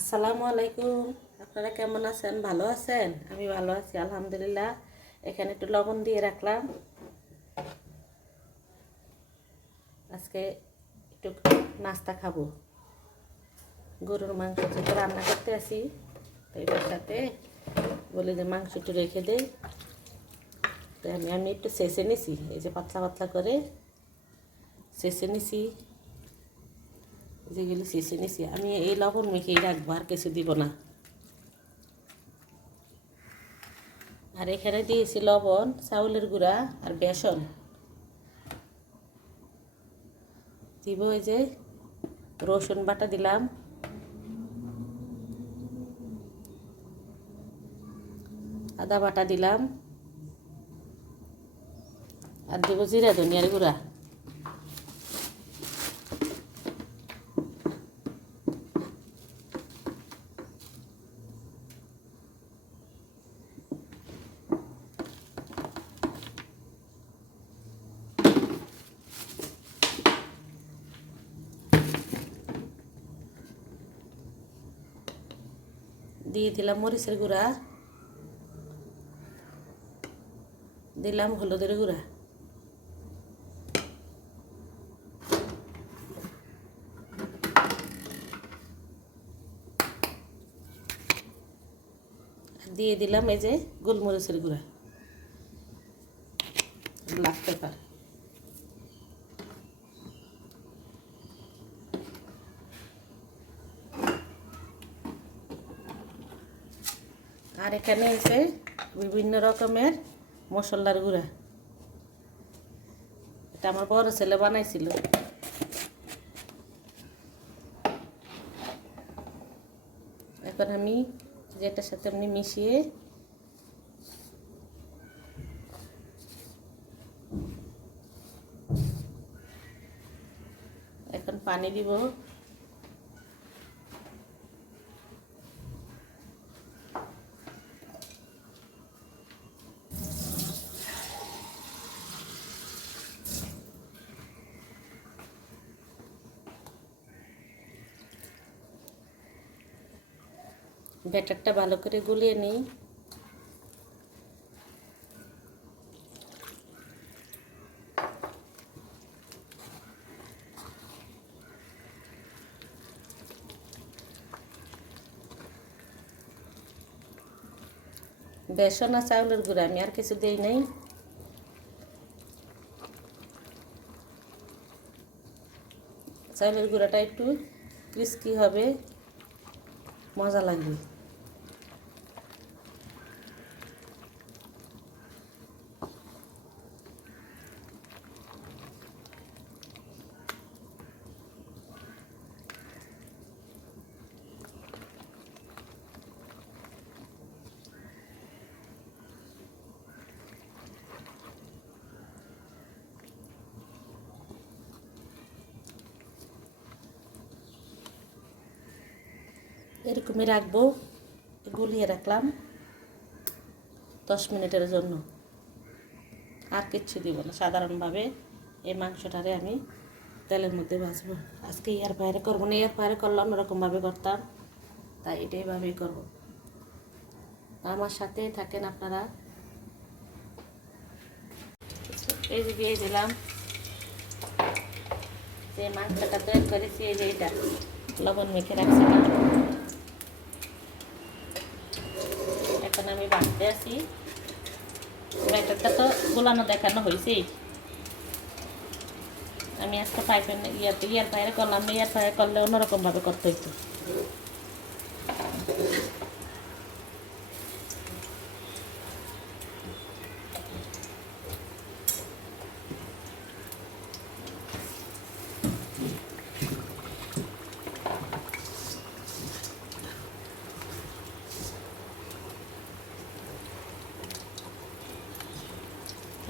আসসালামু আলাইকুম। আপনারা কেমন আছেন? ভালো আছেন? আমি ভালো আছি আলহামদুলিল্লাহ। এখানে একটু লবণ দিয়ে রাখলাম। আজকে একটু নাস্তা খাবো। গরুর মাংস যেটা রান্না করতে আসি, তো এটার সাথে বলি যে মাংস একটু রেখে দেই। তো আমি একটু ছেঁচে নিছি, এই যে পাতলা পাতলা করে ছেঁচে নিছি, যেগুলি ছেঁচে নিছি আমি এই লবণ মেখেই রাখবো, আর কিছু দিব না। আর এখানে দিয়েছি লবণ, চাউলের গুঁড়া আর বেসন দিব। এই যে রসুন বাটা দিলাম, আদা বাটা দিলাম, আর দেবো জিরা ধনিয়ার গুঁড়া। দিয়ে দিলাম মরিচের গুঁড়া, দিলাম হলুদের গুঁড়া, দিয়ে দিলাম এই যে গোলমরিচের গুঁড়া, ব্ল্যাক পেপার। আর এখানে এসে বিভিন্ন রকমের মশলার গুঁড়া, এটা আমার বড় ছেলে বানাইছিল। এখন আমি যেটার সাথে এমনি মিশিয়ে এখন পানি দিব। ব্যাটারটা ভালো করে গুলিয়ে নিই। বেসন আর চাউলের গুঁড়া, আমি আর কিছু দেই নাই। চাউলের গুঁড়াটা একটু ক্রিস্পি হবে, মজা লাগবে। এরকমই রাখবো, গুলিয়ে রাখলাম 10 মিনিটের জন্য। আর কিচ্ছু দিব না, সাধারণভাবে এই মাংসটারে আমি তেলের মধ্যে ভাজবো। আজকে এয়ার ফ্রায়ারে করবো না, এয়ার ফ্রায়ারে করলে অন্যরকমভাবে করতাম, তাই এটাইভাবেই করবো। আমার সাথে থাকেন আপনারা। এই যে দিয়ে দিলাম যে মাংসটা তৈরি করেছি, এই যে এটা লবণ মেখে রাখছিলাম, এখন আমি বাঁধতে আছি। ব্যাটারটা তো গোলানো দেখানো হয়েছেই। আমি আজকে পাইপেন ইয়ার ফ্রায়ারে করলাম না, ইয়ার ফ্রায়ারে করলে অন্যরকমভাবে করতে হইতো।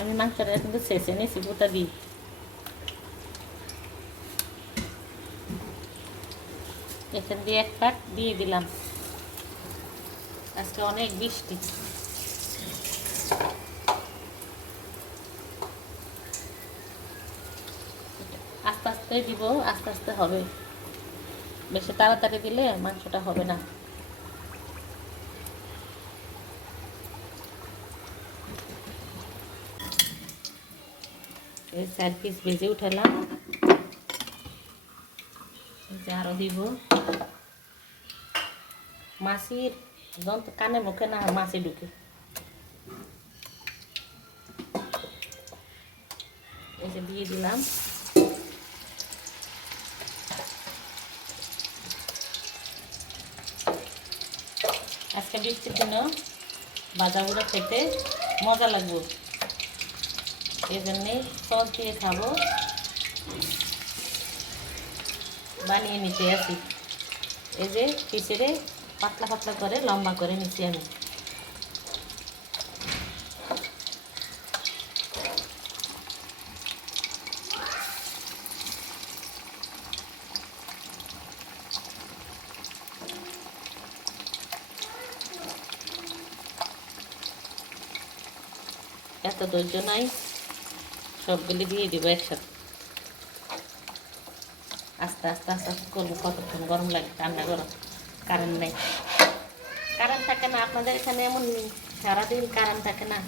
আমি মাংসটা কিন্তু ছেঁচে নিয়েছি গোটা দিয়ে। এখান দিয়ে এক পাট দিয়ে দিলাম। আজকে অনেক বৃষ্টি, আস্তে আস্তে দিব, আস্তে আস্তে হবে। বেশি তাড়াতাড়ি দিলে মাংসটা হবে না। এই 4 পিস ভেজে উঠালাম, আরো দিব। মাছির যন্ত্র কানে মুখে না মাছি ঢুকে। এই যে দিয়ে দিলাম। আজকে বৃষ্টির জন্য ভাজাগুলো খেতে মজা লাগবে, এই জন্যে সস দিয়ে খাবো, বানিয়ে নিতে আসি। এই যে পিসেরে পাতলা পাতলা করে লম্বা করে নিচ্ছি আমি। এত ধৈর্য নাই, সবগুলি দিয়ে দিব একসাথে। আস্তে আস্তে আস্তে আস্তে করবো। কতক্ষণ গরম লাগে, ঠান্ডা গরম, কারেন্ট নেই। কারেন্ট থাকে না আপনাদের এখানে? এমন সারাদিন কারেন্ট থাকে না।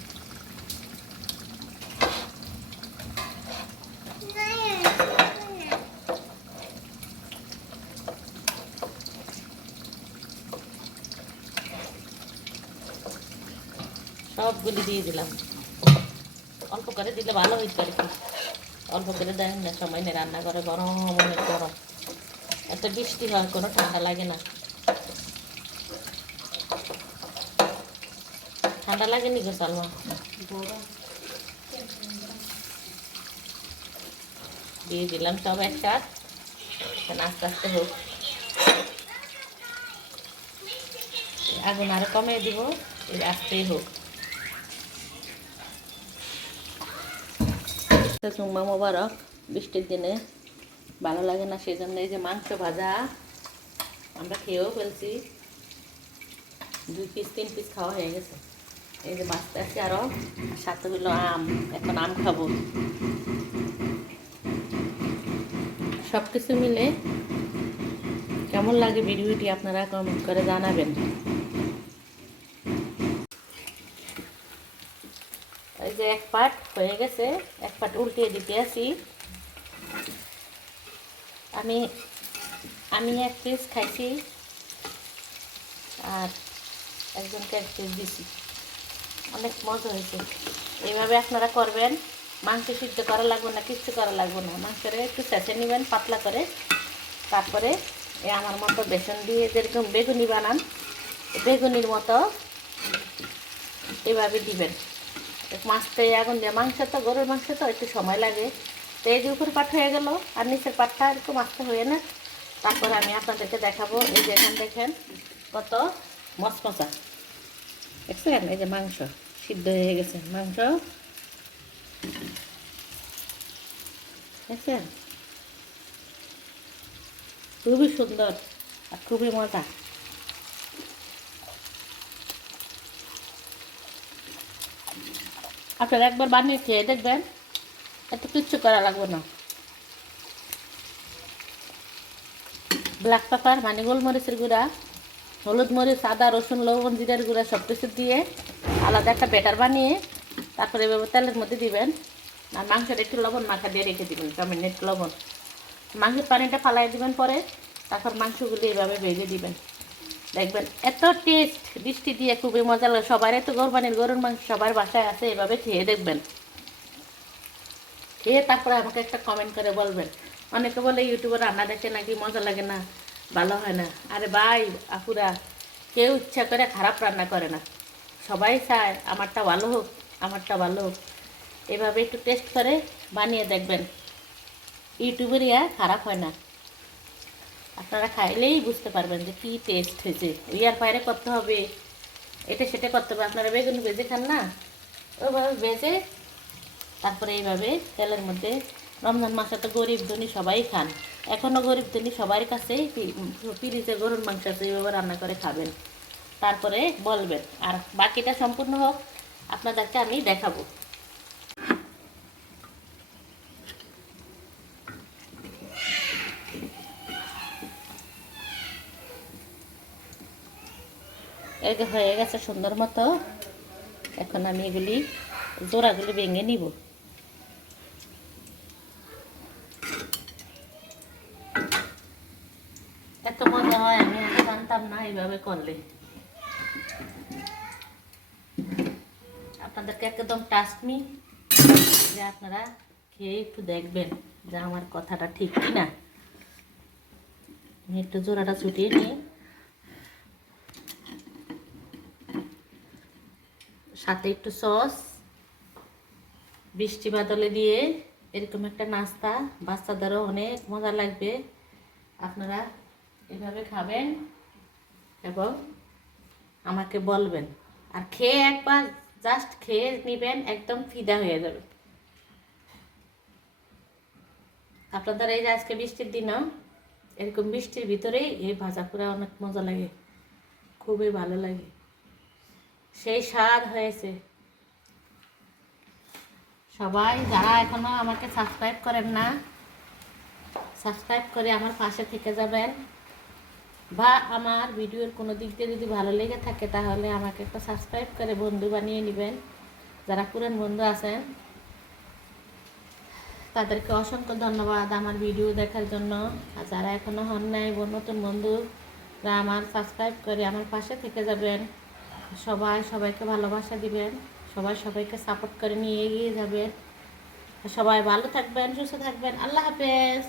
সবগুলি দিয়ে দিলাম। অল্প করে দিলে ভালো হইতো আর কি। অল্প করে দেন না, সময় নেই, রান্না করে গরম অনেক গরম। এত বৃষ্টি হয়, কোনো ঠান্ডা লাগে না। ঠান্ডা লাগেনি গো সালমা? দিয়ে দিলাম সব একসাথ। আস্তে আস্তে হোক, আগুন আরো কমিয়ে দিব, আস্তেই হোক। জুম্মা মোবারক। বৃষ্টির দিনে ভালো লাগে না, সেই জন্য এই যে মাংস ভাজা আমরা খেয়েও ফেলছি। 2 পিস 3 পিস খাওয়া হয়ে গেছে। এই যে বাঁচতে আছে আরো, সাথে হলো আম। এখন আম খাবো। সব কিছু মিলে কেমন লাগে ভিডিওটি আপনারা কমেন্ট করে জানাবেন। এই যে এক পাট হয়ে গেছে, এক পাট উল্টিয়ে দিতে আসি। আমি আমি 1 পিস খাইছি আর একজনকে 1 পিস দিছি। অনেক মজা হয়েছে। এইভাবে আপনারা করবেন। মাংস সিদ্ধ করা লাগবে না, কিচ্ছু করা লাগবে না। মাংসরে একটু চেঁচে নেবেন পাতলা করে। তারপরে আমার মতো বেসন দিয়ে যেরকম বেগুনি বানান, বেগুনির মতো এভাবে দিবেন। মাছটা আগুন দিয়ে, মাংস তো গরুর মাংস তো একটু সময় লাগে। তো এই যে উপর পাট হয়ে গেল আর নিচের পাটটা একটু মাছটা হয়ে না। তারপর আমি আপনাদেরকে দেখাবো। এই যে এখানে দেখেন কত মচমচা, দেখছেন? এই যে মাংস সিদ্ধ হয়ে গেছে, মাংস দেখছেন? খুবই সুন্দর আর খুবই মজা। আপনারা একবার বানিয়ে খেয়ে দেখবেন, এত কিচ্ছু করা লাগবে না। ব্ল্যাক পেপার মানে গোলমরিচের গুঁড়া, হলুদ মরিচ, আদা, রসুন, লবণ, জিরার গুঁড়া সব কিছু দিয়ে আলাদা একটা ব্যাটার বানিয়ে তারপরে এভাবে তেলের মধ্যে দিবেন। আর মাংসটা একটু লবণ মাখা দিয়ে রেখে দিবেন, সামান্য একটু লবণ। মাংসের পানিটা ফালাই দিবেন পরে। তারপর মাংসগুলি এভাবে ভেজে দিবেন। দেখবেন এত টেস্ট, বৃষ্টি দিয়ে খুবই মজা লাগে। সবারই তো কোরবানির গরুর মাংস সবার বাসায় আছে, এভাবে খেয়ে দেখবেন। খেয়ে তারপরে আমাকে একটা কমেন্ট করে বলবেন। অনেকে বলে ইউটিউবে রান্না দেখে নাকি মজা লাগে না, ভালো হয় না। আরে ভাই আপুরা, কেউ ইচ্ছা করে খারাপ রান্না করে না। সবাই চায় আমারটা ভালো হোক, আমারটা ভালো হোক। এভাবে একটু টেস্ট করে বানিয়ে দেখবেন, ইউটিউবের খারাপ হয় না। আপনারা খাইলেই বুঝতে পারবেন যে কী টেস্ট হয়েছে। ইয়ার বাইরে করতে হবে, এটা সেটা করতে হবে। আপনারা বেগুন ভেজে খান না, ওইভাবে ভেজে তারপরে এইভাবে তেলের মধ্যে। রমজান মাসে তো গরিব ধনী সবাই খান। এখনও গরিব ধনী সবার কাছেই ফ্রিজে গরুর মাংস আছে, এইভাবে রান্না করে খাবেন। তারপরে বলবেন। আর বাকিটা সম্পূর্ণ হোক, আপনাদেরকে আমি দেখাবো। এই যে হয়ে গেছে সুন্দর মতো। এখন আমি এগুলি জোড়াগুলি ভেঙে নিব। এত মজা হয় আমি জানতাম না এইভাবে করলে। আপনাদেরকে একদম টাস্ক মি যে আপনারা খেয়ে একটু দেখবেন যে আমার কথাটা ঠিক কিনা। আমি একটু জোড়াটা ছুটিয়ে নিই, সাথে একটু সস, বৃষ্টি বাদলে দিয়ে এরকম একটা নাস্তা বাচ্চাদেরও অনেক মজা লাগবে। আপনারা এভাবে খাবেন এবং আমাকে বলবেন। আর খেয়ে একবার জাস্ট খেয়ে নেবেন, একদম ফিদা হয়ে যাবে। আপনাদের এই যে আজকে বৃষ্টির দিনও এরকম বৃষ্টির ভিতরেই এই ভাজা পোড়া অনেক মজা লাগে, খুবই ভালো লাগে, সেই স্বাদ হয়েছে। সবাই যারা এখনো আমাকে সাবস্ক্রাইব করেন না, সাবস্ক্রাইব করে আমার পাশে থেকে যাবেন, বা আমার ভিডিওর কোনো দিক দিয়ে যদি ভালো লেগে থাকে তাহলে আমাকে একটা সাবস্ক্রাইব করে বন্ধু বানিয়ে নেবেন। যারা পুরান বন্ধু আছেন তাদেরকে অসংখ্য ধন্যবাদ আমার ভিডিও দেখার জন্য। আর যারা এখনও হন নাই নতুন বন্ধুরা আমার সাবস্ক্রাইব করে আমার পাশে থেকে যাবেন। সবাই সবাইকে ভালোবাসা দিবেন, সবাই সবাইকে সাপোর্ট করে নিয়ে এগিয়ে যাবেন। সবাই ভালো থাকবেন, সুস্থ থাকবেন। আল্লাহ হাফেজ।